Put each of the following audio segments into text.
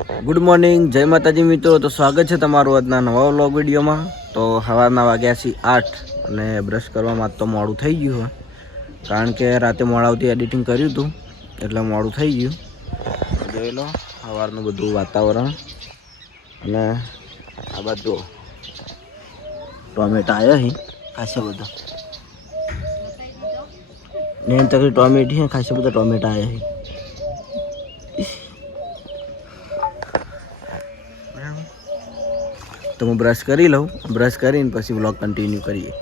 Good morning, જય માતાજી મિત્રો. તો સ્વાગત છે તમારું આજના નવા વ્લોગ વિડીયોમાં. તો સવારના વાગ્યા છે 8 અને બ્રશ કરવામાં તો મોડું થઈ ગયું હોય, કારણ કે રાતે મોડાવથી એડિટિંગ કર્યું હતું એટલે મોડું થઈ ગયું. જોઈ લો સવારનું બધું વાતાવરણ. અને આ બધું ટોમેટા આવ્યા અહીં ખાસા બધા, મેન તકલીફ ટોમેટી ખાસા બધા ટોમેટા આવ્યા અહીં. તો હું બ્રશ કરી લઉં, બ્રશ કરીને પછી વ્લોગ કન્ટિન્યુ કરીએ.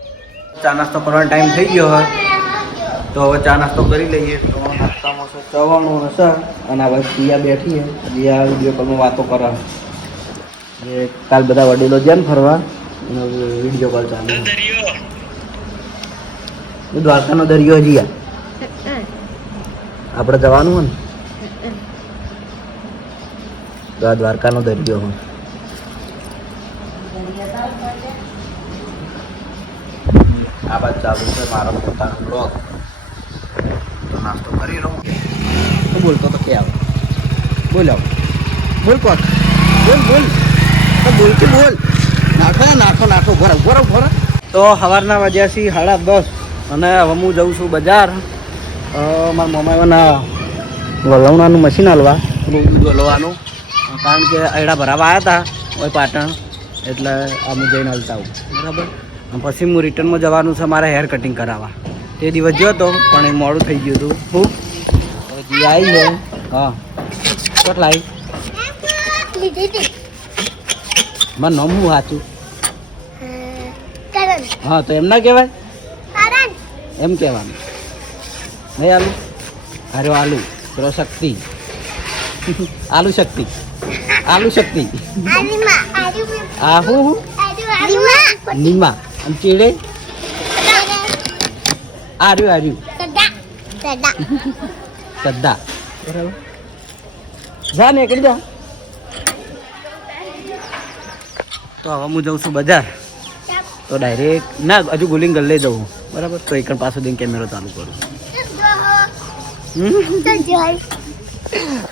ચા નાસ્તો કરવાનો ટાઈમ થઈ ગયો હોય તો હવે ચા નાસ્તો કરી લઈએ. તો નાસ્તામાં છે ચવાણું હશે અને હવે પ્રિયા બેઠી છે, પ્રિયા વિડીયો કોલમાં વાતો કરે. એ કાલ બધા વડીલો જાય ને ફરવા, એનો વિડીયો કોલ ચાલે. દ્વારકાનો દરિયો હજી આપણે જવાનું હોય ને, તો દ્વારકાનો દરિયો હોય. આ બાદ ચાલુ છે મારો પોતાનો બ્લોગ. તો નાસ્તો કરી લઉં. તો બોલતો તો કે આવે, બોલ આવ, બોલ કોક, બોલ બોલ, તો બોલ કે બોલ. નાખો નાખો નાખો, ભરો ભરો ભરો. તો સવારના વાગ્યા છે 10:30 અને હવે હું જઉં છું બજાર. મારા મમ્માના વલવણાનું મશીન હલવા, દૂધ વલવાનું, કારણ કે અયડા ભરાવા આવ્યા હતા ઓય પાટણ, એટલે અમે જઈને હલતા આવું બરાબર. પછી હું રિટર્નમાં જવાનું છે મારે હેર કટિંગ કરાવવા. તે દિવસ ગયો હતો પણ એ મોડું થઈ ગયું હતું ખૂબ. જી આવી છે. હા કેટલા આવી મારું નામ હું સાચું? હા તો એમ ના કહેવાય, એમ કહેવાનું નહીં. આલુ અરે આલુ પેલો શક્તિ, આલુ શક્તિ, આલુ શક્તિ. આ હું નીમા અને ચીડે આર્યું શ્રદ્ધા. બરાબર, જા ને કરી જા. તો હવે હું જઉં છું બજાર. તો ડાયરેક્ટ ના હજુ ગોલિંગ ગલ્લે જવું બરાબર. તો એક પાછો દઈને કેમેરો ચાલુ કરું.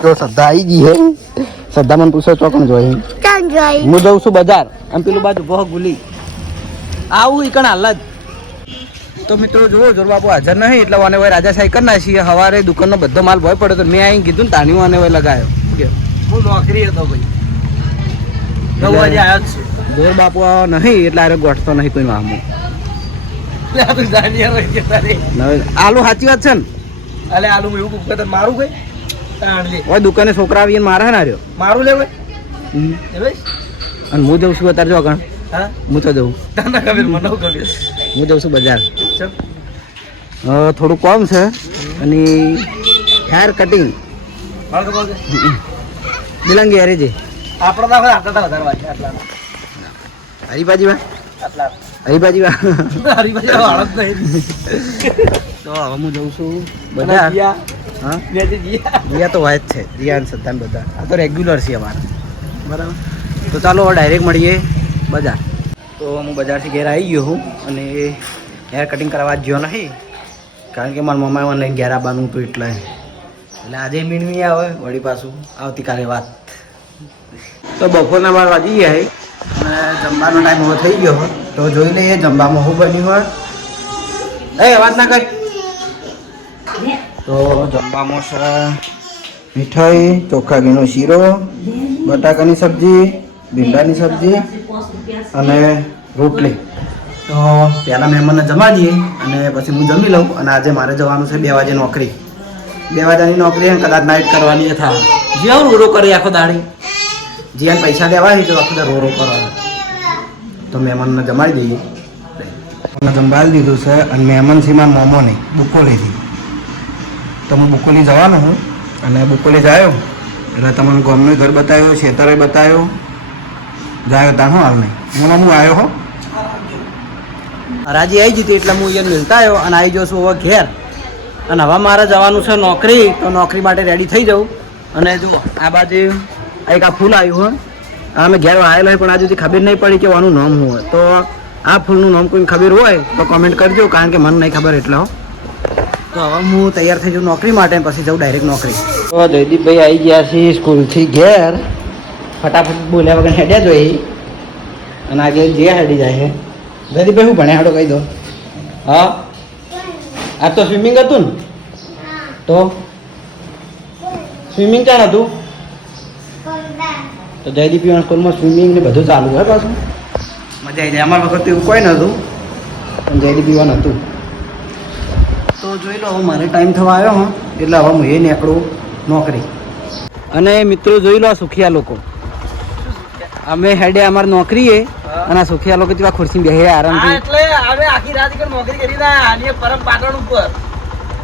તો શ્રદ્ધા આવી ગઈ હે. શ્રદ્ધા મને પૂછો ચોકણ જોઈ. હું જઉં છું બજાર. આમ પેલું બાજુ બહુ ગુલી આવું ઈકણ હાલ જ. તો મિત્રો જુઓ, જોર બાપુ હાજર નહીં એટલે વાને ભાઈ રાજા સાહેબ કરી નાખીએ. સવારે દુકાનનો બધો માલ ભય પડ્યો તો મેં અહીં કીધું ને તાની વાને ભાઈ લગાવ્યો. હું નોકરી હતો ભાઈ, આવ્યો જ છું. જોર બાપુ નહીં એટલે આરે ગોઠતો નહીં કોઈ મામું. આલુ સાચી વાત છે ને? અલે આલુ એવું મારું કઈ દુકાને છોકરા આવીને મારા ના રહ્યો મારું લે. અને હું જઉં છું અત્યારે જો કણ. હું તો જઉં, હું જઉં છું બજાર. થોડું કોમ છે અને હેર કટિંગ બિલંગી અરે જે હરીબાજીમાં હરીબાજીમાં તો હવે હું જઉં છું બજાર. હા જીયા તો હોય જ છે, જીયા અને સત્તાન બધા આ તો રેગ્યુલર છે અમારા બરાબર. તો ચાલો ડાયરેક્ટ મળીએ બજાર. તો હું બજારથી ઘેર આવી ગયો હું અને હેર કટિંગ કરવા ગયો નહીં, કારણ કે મારા મમ્માએ મને ઘેર આવવાનું હતું એટલે આજે મીણવી આવે વળી પાછું આવતીકાલે વાત. તો બપોરના 12 વાગી ગયા અને જમવાનો ટાઈમ હવે થઈ ગયો. તો જોઈ લઈએ જમવામાં શું બન્યું હોય. એ વાત ના કરી. તો જમવામાં છે મીઠાઈ, ચોખ્ખા ઘીનો શીરો, બટાકાની સબ્જી, ભીંડાની સબ્જી અને રોટલી. તો પહેલાં મહેમાનને જમાડીએ અને પછી હું જમી લઉં. અને આજે મારે જવાનું છે 2 વાગે નોકરી. 2 વાગ્યાની નોકરી કદાચ નાઇટ કરવાની થાય. જ્યાં રોરો કરે આખો દાડી, જ્યાં પૈસા દેવાય તો આખો દાડ રોરો કરવાનો. તો મહેમાનને જમાડી દઈએ. મને જમાડી દીધું છે અને મહેમાન છે મારા મોમો નહીં, બુકોલીથી. તો હું બુકોલી જવાનો હું અને બુકોલી જાયો એટલે તમને ગામનું ઘર બતાવ્યો, ખેતરે બતાવ્યો, જાય ત્યાં હું હાલ નહીં. હું આવ્યો હો રાજી આવી જતી એટલે હું અહીંયા મિલતા આવ્યો અને આવી જાઉં છું હવે ઘેર. અને હવે મારે જવાનું છે નોકરી. તો નોકરી માટે રેડી થઈ જાઉં. અને જો આ બાજુ એક આ ફૂલ આવ્યું હોય, અમે ઘેર આવેલા હોય પણ આ સુધી ખબર નહીં પડી કે આનું નામ શું હોય. તો આ ફૂલનું નામ કોઈને ખબર હોય તો કમેન્ટ કરજો, કારણ કે મને નહીં ખબર એટલે. તો હવે હું તૈયાર થઈ જાઉં નોકરી માટે, પછી જાઉં ડાયરેક્ટ નોકરી. તો જયદીપભાઈ આવી ગયા છે સ્કૂલથી ઘેર ફટાફટ બોલ્યા વગર હેડ્યા જોઈએ અને આગળ જે હેડી જાય છે જયદીપભાઈ શું ભણ્યા હાડો કહી દો. હા આ તો સ્વિમિંગ હતું ને તો સ્વિમિંગ ક્યાં હતું તો જયદીપ સ્કૂલમાં સ્વિમિંગ ને બધું ચાલુ હોય પાછું મજા આવી જાય. અમારા વખત એવું કોઈ નહોતું પણ જયદીપ હતું. તો જોઈ લો હવે મારે ટાઈમ થવા આવ્યો હા એટલે હવે હું એ નીકળું નોકરી. અને મિત્રો જોઈ લો આ સુખિયા લોકો અમે હેડે અમારી નોકરીએ અને આ સુખિયા લોકો જેવા ખુરશી બેહે આરામથી. એટલે અમે આખી રાત નોકરી કરી આની પરમ પાટણ ઉપર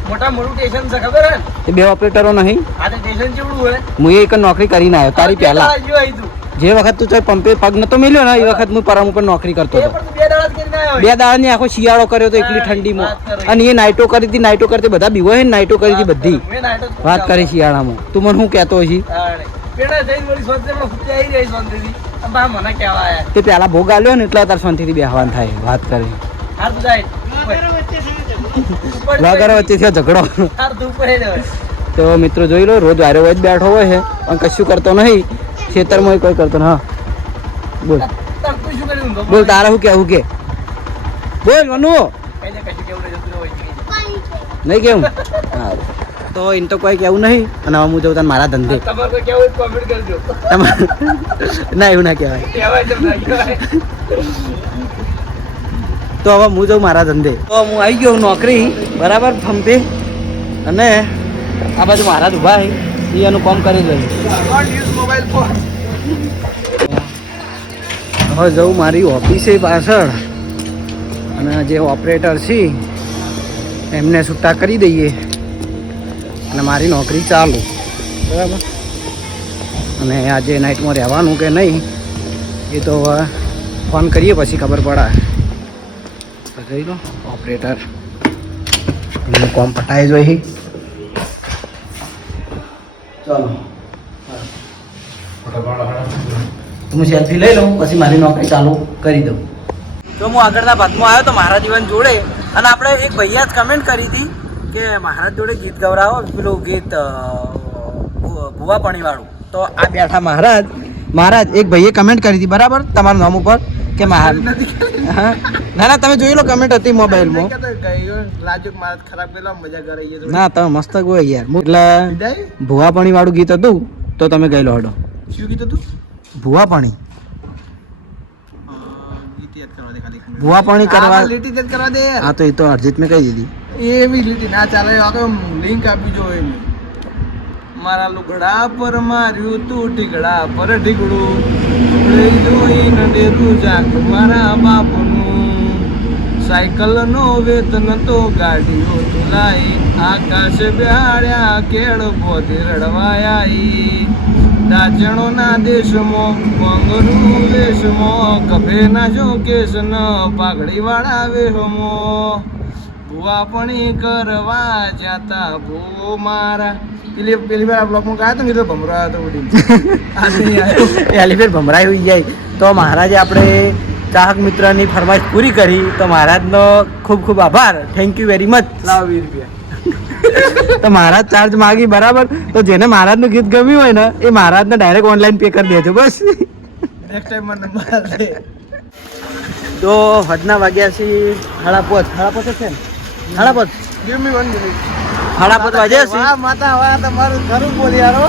મોટા મોટું સ્ટેશન છે ખબર હે એ બે ઓપરેટરો નહીં આ સ્ટેશન જેવડું હોય હું એક નોકરી કરીને આવ્યો તારી પહેલા જે વખત તું ચોય પંપે પગ નતો મેલ્યો ને એ વખત હું પરમ ઉપર નોકરી કરતો હતો. 2 દાડાની આખો શિયાળો કર્યો તો એકલી ઠંડીમાં અને એ નાઇટો કરી હતી નાઇટો કરતી બધા બીવો હે નાઇટો કરી હતી બધી વાત કરી શિયાળામાં. તું મને શું કહેતો હજી તે પેલા ભોગ આલ્યો ને એટલે તાર શાંતિથી બેહવાન થાય વાત કરી વગર વચ્ચે થયો ઝઘડો. તો મિત્રો જોઈ લો રોજ વારે રોજ બેઠો હોય છે પણ કશું કરતો નહીં ખેતરમાં કોઈ કરતો ને. હા બોલ બોલ તારે શું કેવું કે બોલ મનુ નહીં કેવું તો એમ તો કોઈ કેવું નહીં અને હવે હું જઉં તને મારા ધંધે. ના એવું ના કહેવાય. તો હવે હું જાઉં મારા ધંધે. તો હું આવી ગયો નોકરી બરાબર પંપે અને આ બાજુ મહારાજ ઉભા છે એ એનું કામ કરી લઉં. હવે જઉં મારી ઓફિસે પાછળ અને જે ઓપરેટર છે એમને છૂટા કરી દઈએ અને મારી નોકરી ચાલુ બરાબર. અને આજે નાઇટમાં રહેવાનું કે નહીં એ તો ફોન કરીએ પછી ખબર પડે. તો જોઈ લો ઓપરેટર એનું કામ પટાઈ જોઈએ. ચાલો હું સેલ્ફી લઈ લઉં પછી મારી નોકરી ચાલુ કરી દઉં. તો હું આગળના ભાગમાં આવ્યો તો મહારાજ જીવન જોડે અને આપણે એક ભૈયા જ કમેન્ટ કરી હતી કે મહારાજ જોડે ગીત ગવડાવો પેલું ગીત ભુવા પાણીવાળું. તો આ બેઠા મહારાજ એક ભાઈએ કમેન્ટ કરી હતી બરાબર તમારું નામ ઉપર કે મહારાજ હા ના ના તમે જોઈ લો કમેન્ટ હતી મોબાઈલમાં. ના તમે મસ્ત ગયો યાર. એટલે ભુવા પાણીવાળું ગીત હતું તો તમે ગયેલો હડો. શું ગીત હતું? ભુવા પાણી ભુવા પાણી કરવા દે. હા તો એ તો અર્જિત મેં કહી દીધી એવી લીટી ના ચાલે. આ તો લિંક આપી જો એમ મારા લુગડા પર માર્યું તું ટીકડા પર ઢીકડું જોઈને ડેરું જાગ મારા બાપનું સાયકલ નો વેતન તો ગાડીઓ તુલાઈ આકાશ બેહાડ્યા કેળ પોતે રડવાયા દાચણો ના દેશમાં બંગરું વેશમાં કભે ના જો કેસ ન પાઘડી વાળા વેહમો ભુવાપણી કરવા જાતા ભૂ મારા પેલી વાર બ્લોકમાં ગયા તો કીધું ભમરાયો તો ઉડી પહેલી ફેર ભમરાઈ હોઈ જાય. તો મહારાજે આપણે ચાહક મિત્રની ફરમાઈશ પૂરી કરી તો મહારાજનો ખૂબ ખૂબ આભાર. Thank you very much. લાવ 20 રૂપિયા તો મહારાજ ચાર્જ માગી બરાબર. તો જેને મહારાજનું ગીત ગમ્યું હોય ને એ મહારાજને ડાયરેક્ટ ઓનલાઈન પે કરી દેજો બસ. નેક્સ્ટ ટાઈમ મને નંબર દે. તો હદના વાગ્યા છે 5:30 છે ને 5:30 ગીવ મી 1 મિનિટ 5:30 વાગ્યા છે. વાહ માતા વાહ તમારું ખરું બોલી યારો.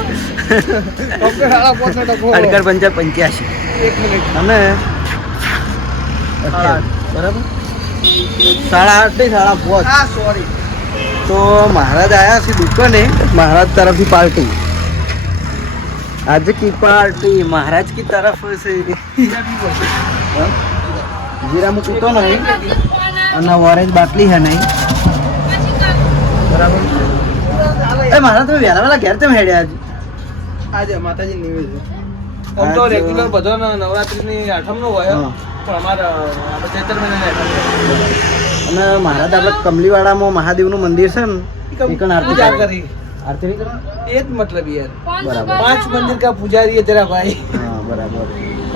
ઓકે 5:30 ટકો અડકર 85 1 મિનિટ અને બરાબર 8:30 5:30. હા સોરી. તો મહારાજ આયા છે દુકાને. મહારાજ તરફથી પાર્ટી आज की पार्टी महाराज की तरफ से. जीरा में पीतो नहीं અને ઓરેન્જ બાટલી હે નહીં બરાબર. એ મારા તમે વેલા વેલા ઘેર તેમ હેડ્યા આજે માતાજી નિવેદ આમ તો રેગ્યુલર બધો નવરાત્રીની આઠમનો હોય પણ અમારા આપણે ચૈત્ર મહિનાની આઠમ અને મહારાજ આપણે કમલીવાડામાં મહાદેવનું મંદિર છે ને એ કણ આરતી કરી આરતી નહીં કરો એ જ મતલબ યાર બરાબર 5 મંદિર કા પુજારી है तेरा भाई. હા બરાબર.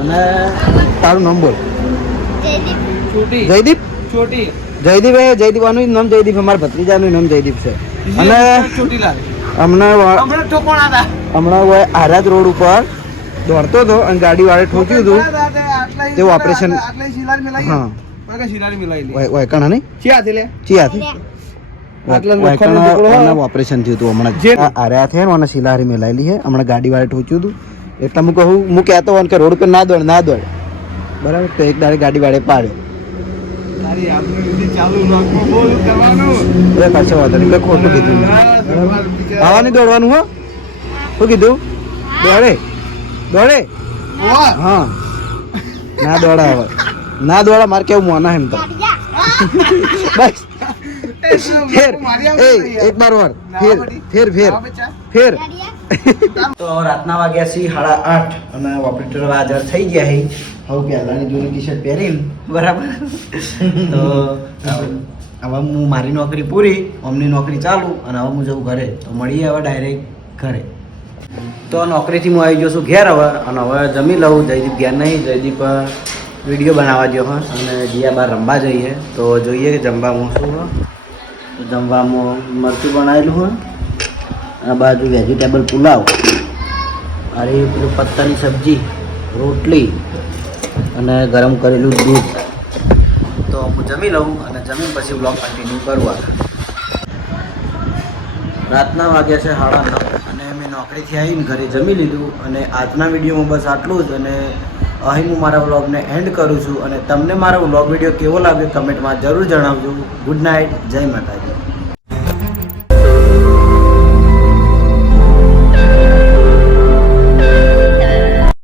અને તારું નામ બોલ. છોટી જયદીપ. છોટી જયદીપ જયદીપનું નામ જયદીપ અમારા ભત્રીજાનું નામ જયદીપ છે. અને છોટીલાલ હમણાં હમણાં ઠોકોણા હતા હમણાં આરાજ રોડ ઉપર દોડતો હતો અને ગાડી વાળે ઠોક્યું હતું તેવું ઓપરેશન આટલે શિલાર મિલાઈ હા મારે શિલાર મિલાઈ લે વૈકણા નહીં ચિયા છે લે ચિયાથી આટલા લોખંડનો ટુકડો હોય. ઓપરેશન થયું હતું હમણાં જે- આર્યા થયા ને મને શિલારી મેલાયેલી છે હમણાં ગાડી વાળે ઠોક્યું હતું એટલે હું કહું હું કહેતો હોઉં કે રોડ પર ના દોડ બરાબર તો એક દાડે ગાડી વાળે પાડ્યો તારી આપણે વિધિ ચાલુ રાખો બોલ કરવાનું એ કશો વાંધો નહીં મેં ખોટું કીધું આવા નહીં દોડવાનું હો શું કીધું દોડે વાહ હા ના દોડા હવે ના દોડા મારે કેવું મોના એમ તો બસ ફેર એક બાર વાર ફેર તો રાતના વાગ્યા છે 8:30 અને ઓપરેટર હાજર થઈ ગયા છે હવે પહેલાની જૂની ટી શર્ટ પહેરીને બરાબર તો હવે હું મારી નોકરી પૂરી અમની નોકરી ચાલુ અને હવે હું જઉં ઘરે તો મળીએ હવે ડાયરેક્ટ ઘરે તો નોકરીથી હું આવી ગયો છું ઘેર હવે અને હવે જમી લઉં જયદીપ ઘેર નહીં જયદીપ વિડીયો બનાવવા ગયો હા અને જીયા બહાર રમવા જઈએ તો જોઈએ કે જમવામાં શું હોય તો જમવામાં મરચું બનાવેલું હોય આ બાજુ વેજીટેબલ પુલાવ અરે પેલું પત્તાની સબ્જી રોટલી અને ગરમ કરેલું દૂધ તો હું જમી લઉં અને જમીન પછી બ્લોગ કન્ટિન્યુ કરવા રાતના વાગ્યા છે 9:30 અને મેં નોકરીથી આવીને ઘરે જમી લીધું અને આજના વિડીયોમાં બસ આટલું જ અને અહીં હું મારા વ્લોગને એન્ડ કરું છું અને તમને મારો વ્લોગ વિડીયો કેવો લાગ્યો કમેન્ટમાં જરૂર જણાવજો ગુડ નાઇટ જય માતાજી